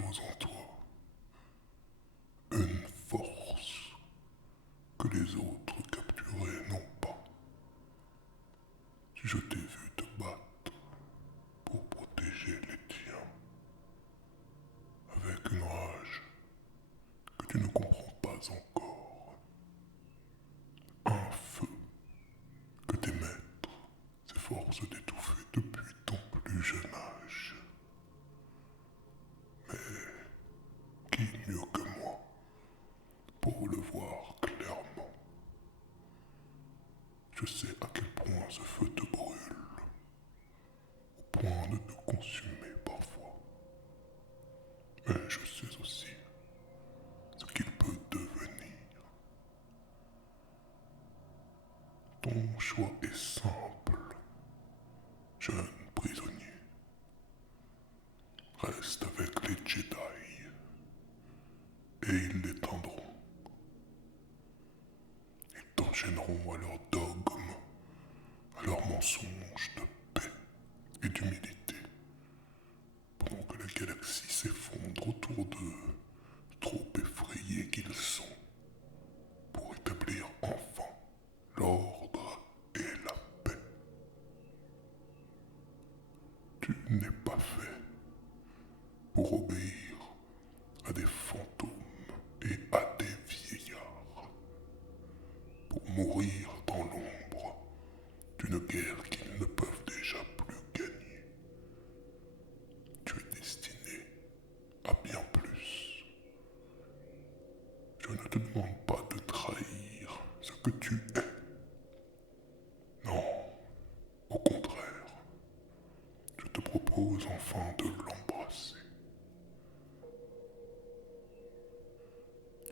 chose en toi, une force que les autres capturés n'ont pas. Si je t'ai vu te battre pour protéger les tiens, avec une rage que tu ne comprends pas encore, un feu que tes maîtres s'efforcent d'étouffer depuis ton plus jeune âge. Qui mieux que moi pour le voir clairement? Je sais à quel point ce feu te brûle, au point de te consumer parfois. Mais je sais aussi ce qu'il peut devenir. Ton choix est simple, jeune prisonnier. Reste avec les Jedi et ils l'éteindront. Ils t'enchaîneront à leurs dogmes, à leurs mensonges de paix et d'humilité, pendant que la galaxie s'effondre autour d'eux, trop effrayés qu'ils sont, pour établir enfin l'ordre et la paix. Tu n'es pas fait pour obéir à des fantômes et à des vieillards, pour mourir dans l'ombre d'une guerre qu'ils ne peuvent déjà plus gagner. Tu es destiné à bien plus. Je ne te demande pas de trahir ce que tu es. Non, au contraire, je te propose enfin de l'embrasser.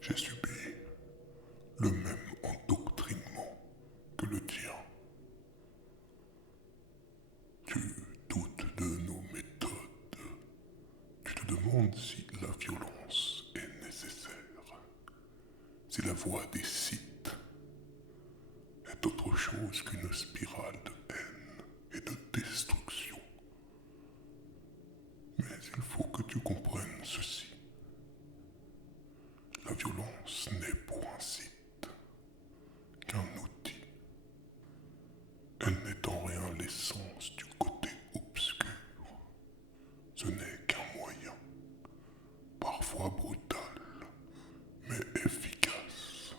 J'ai subi le même endoctrinement que le tien. Tu doutes de nos méthodes. Tu te demandes si la violence est nécessaire, si la voie des Sith est autre chose qu'une spirale de haine et de destruction. Mais il faut que tu comprennes ceci. La violence n'est pour un Sith qu'un outil. Elle n'est en rien l'essence du côté obscur. Ce n'est qu'un moyen, parfois brutal, mais efficace.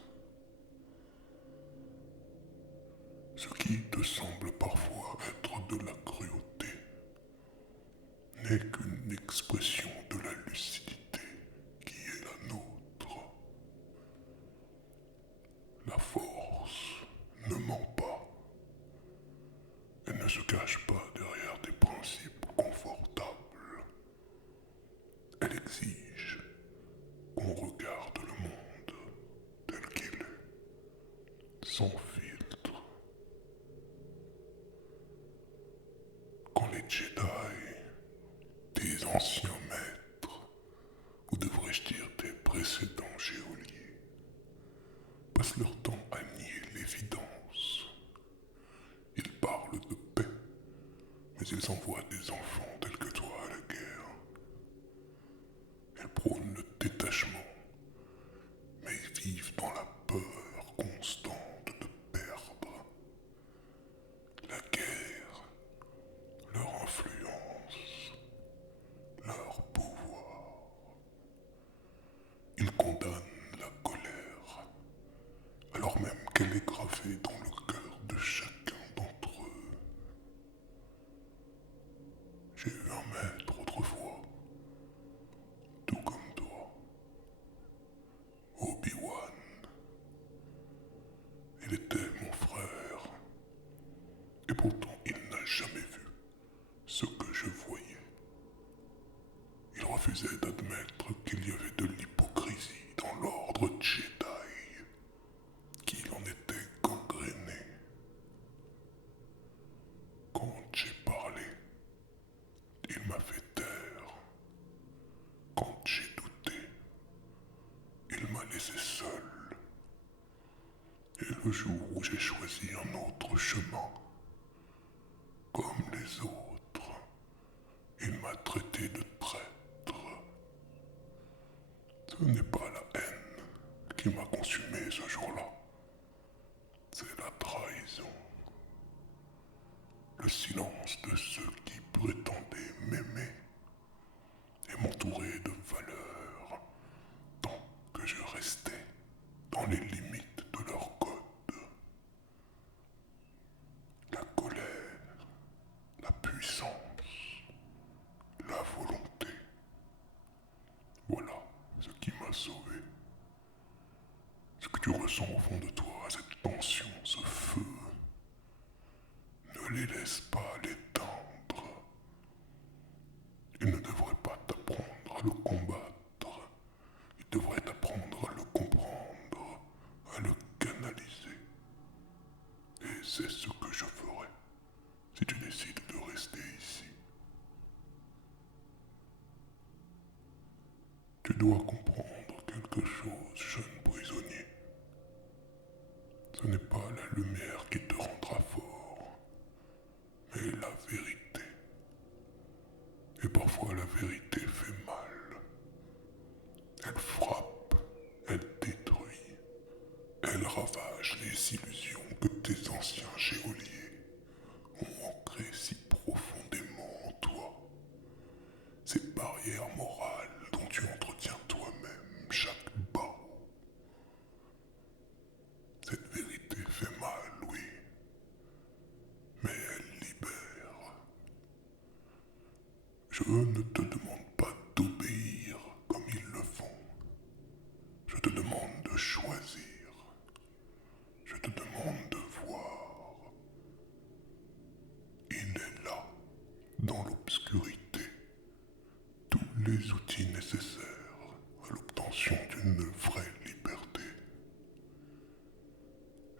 Ce qui te semble parfois être de la cruauté n'est qu'une expression de la lucidité qui est la nôtre. La force ne ment pas. Elle ne se cache pas derrière des principes confortables. Elle exige qu'on regarde le monde tel qu'il est, sans filtre. Quand les Jedi, tes anciens maîtres, ou devrais-je dire tes précédents geôliers, passent leur temps à nier l'évidence. Ils parlent de paix, mais ils envoient des enfants tels que toi à la guerre. Ils prônent le détachement, mais ils vivent dans la peur constante de perdre. La guerre, leur influence, leur pouvoir. Ils condamnent la colère, alors même qu'elle est gravée dans le cœur de chacun d'entre eux. J'ai eu un maître autrefois, tout comme toi, Obi-Wan. Il était mon frère, et pourtant il n'a jamais vu ce que je voyais. Il refusait d'admettre qu'il y avait de l'hypocrisie dans l'ordre Jedi, qu'il en était gangréné. Quand j'ai parlé, il m'a fait taire. Quand j'ai douté, il m'a laissé seul. Et le jour où j'ai choisi un autre chemin, comme les autres, il m'a traité de traître. Ce n'est pas la haine qui m'a consumé ce jour-là, c'est la trahison. Le silence de ceux qui prétendaient m'aimer et m'entourer de valeurs tant que je restais dans les limites de leur code. La colère, la puissance, la volonté. Voilà ce qui m'a sauvé. Ce que tu ressens au fond de toi, cette tension, ce feu, ne les laisse pas l'éteindre. Il ne devrait pas t'apprendre à le combattre. Il devrait t'apprendre à le comprendre, à le canaliser. Et c'est ce que je ferai si tu décides de rester ici. Tu dois comprendre quelque chose, jeune prisonnier. Ce n'est pas la lumière qui te rendra fort, mais la vérité. Et parfois la vérité fait mal. Elle frappe, elle détruit, elle ravage les illusions que tes anciens geôliers ont ancrées si profondément en toi. Ces barrières morales dont tu entretiens toi-même chaque barreau. Cette vérité fait mal, oui, mais elle libère. Je ne te demande pas d'obéir comme ils le font. Je te demande de choisir. Je te demande de voir. Il est là, dans l'obscurité, tous les outils nécessaires à l'obtention d'une vraie liberté.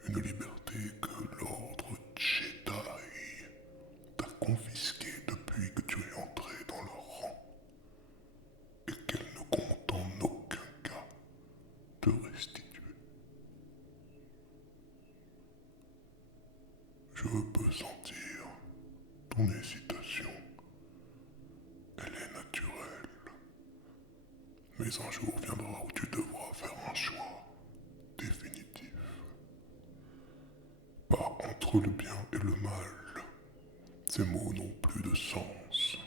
Une liberté que l'ordre Jedi t'a confisquée depuis que tu es entré dans leur rang et qu'elle ne compte en aucun cas te restituer. Je peux sentir ton hésitation. Elle est naturelle. Mais un jour viendra où tu devras faire un choix définitif. Pas entre le bien et le mal. Ces mots n'ont plus de sens.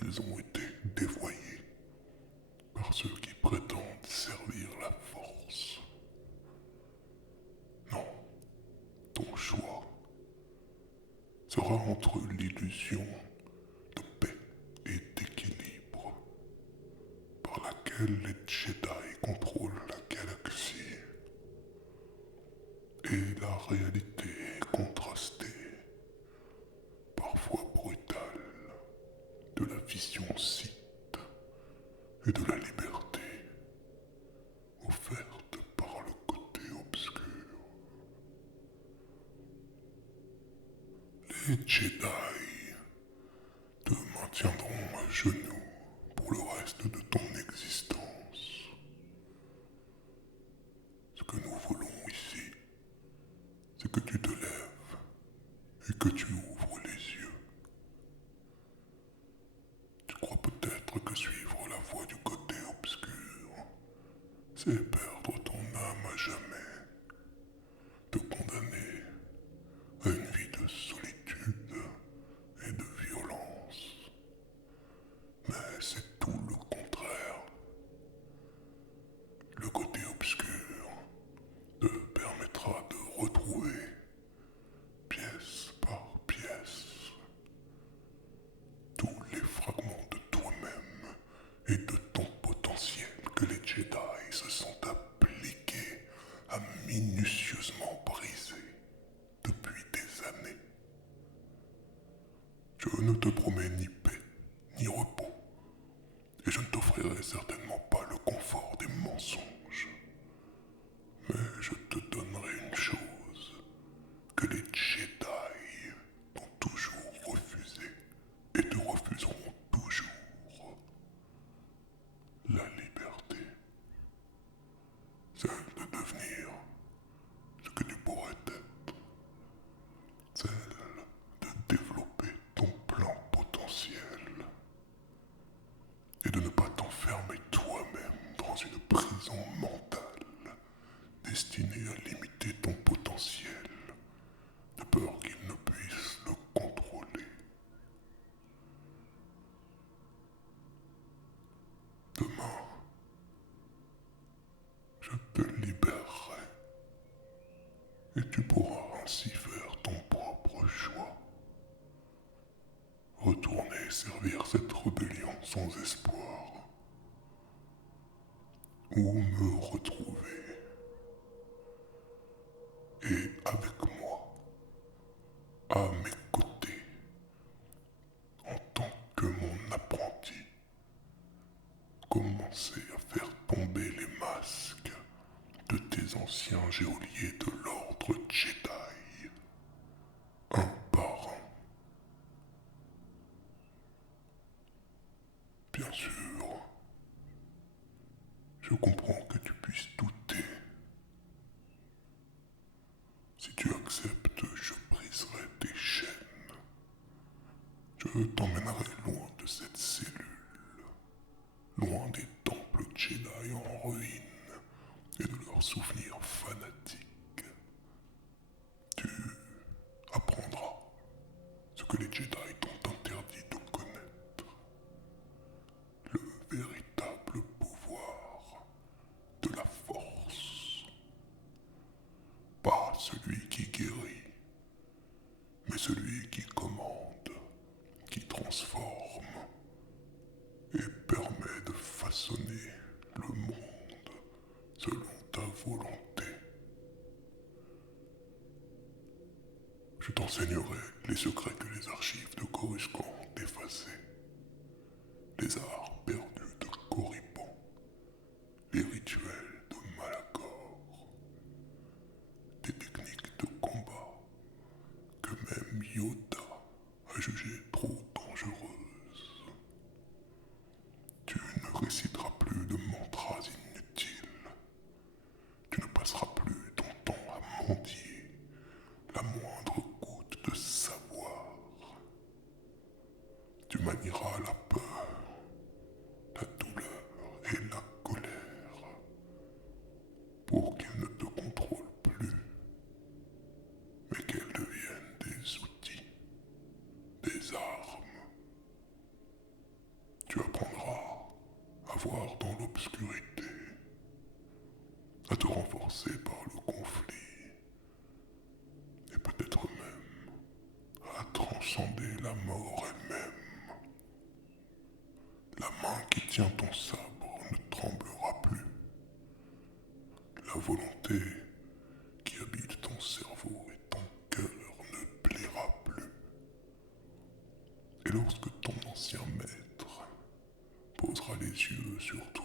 Ils ont été dévoyés par ceux qui prétendent servir la force. Non, ton choix sera entre l'illusion de paix et d'équilibre par laquelle les Jedi contrôlent la galaxie et la réalité contrastée, parfois brutale, de la vision Sith et de la liberté offerte par le côté obscur. Les Jedi te maintiendront à genoux pour le reste de ton existence. Ce que nous voulons ici, c'est que tu te lèves et que tu ouvres les yeux. Tu crois peut-être que suivre la voie du côté obscur, c'est perdre ton âme à jamais, te condamner à une vie de solitude et de violence. Mais c'est tout le contraire. Le côté obscur te permettra de retrouver, pièce par pièce, tous les fragments de toi-même et de ton potentiel que les Jedi se sont appliqués à minutieusement briser depuis des années. Je ne te promets ni paix, ni repos, et je ne t'offrirai certainement pas le confort des mensonges. Mais je te donnerai une chose que les Jedi t'ont toujours refusée et te refuseront toujours. La liberté. Celle de devenir ce que tu pourrais être. Celle de développer ton plein potentiel. Et de ne pas t'enfermer toi-même dans une prison destiné à limiter ton potentiel, de peur qu'il ne puisse le contrôler. Demain, je te libérerai et tu pourras ainsi faire ton propre choix. Retourner servir cette rébellion sans espoir, ou me retrouver, et avec moi, à mes côtés, en tant que mon apprenti, commencer à faire tomber les masques de tes anciens geôliers de l'ordre Jedi, un par un. Bien sûr, je comprends que tu puisses douter. Si tu acceptes, je briserai tes chaînes. Je t'emmènerai loin de cette cellule, loin des temples Jedi en ruine et de leurs souvenirs fanatiques. Tu apprendras ce que les Jedi t'ont interdit de connaître, le véritable pouvoir de la force. Pas celui qui guérit, mais celui qui commande, qui transforme et permet de façonner le monde selon ta volonté. Je t'enseignerai les secrets que les archives de Coruscant ont effacés, les arts perdus de Corriban, les rituels de Malachor, des techniques de combat que même Yoda a jugées trop dangereuses. Tu ne réciteras plus de mantras inutiles. Tu ne passeras plus ton temps à mendier la moindre goutte de savoir. Tu manieras la peur, la douleur et la colère pour qu'elles ne te contrôlent plus, mais qu'elles deviennent des outils, des armes. Tu apprendras à voir dans l'obscurité, à te renforcer par le conflit, et peut-être même à transcender la mort elle-même. La main qui tient ton sabre ne tremblera plus. La volonté qui habite ton cerveau et ton cœur ne pliera plus. Et lorsque ton ancien maître posera les yeux sur toi,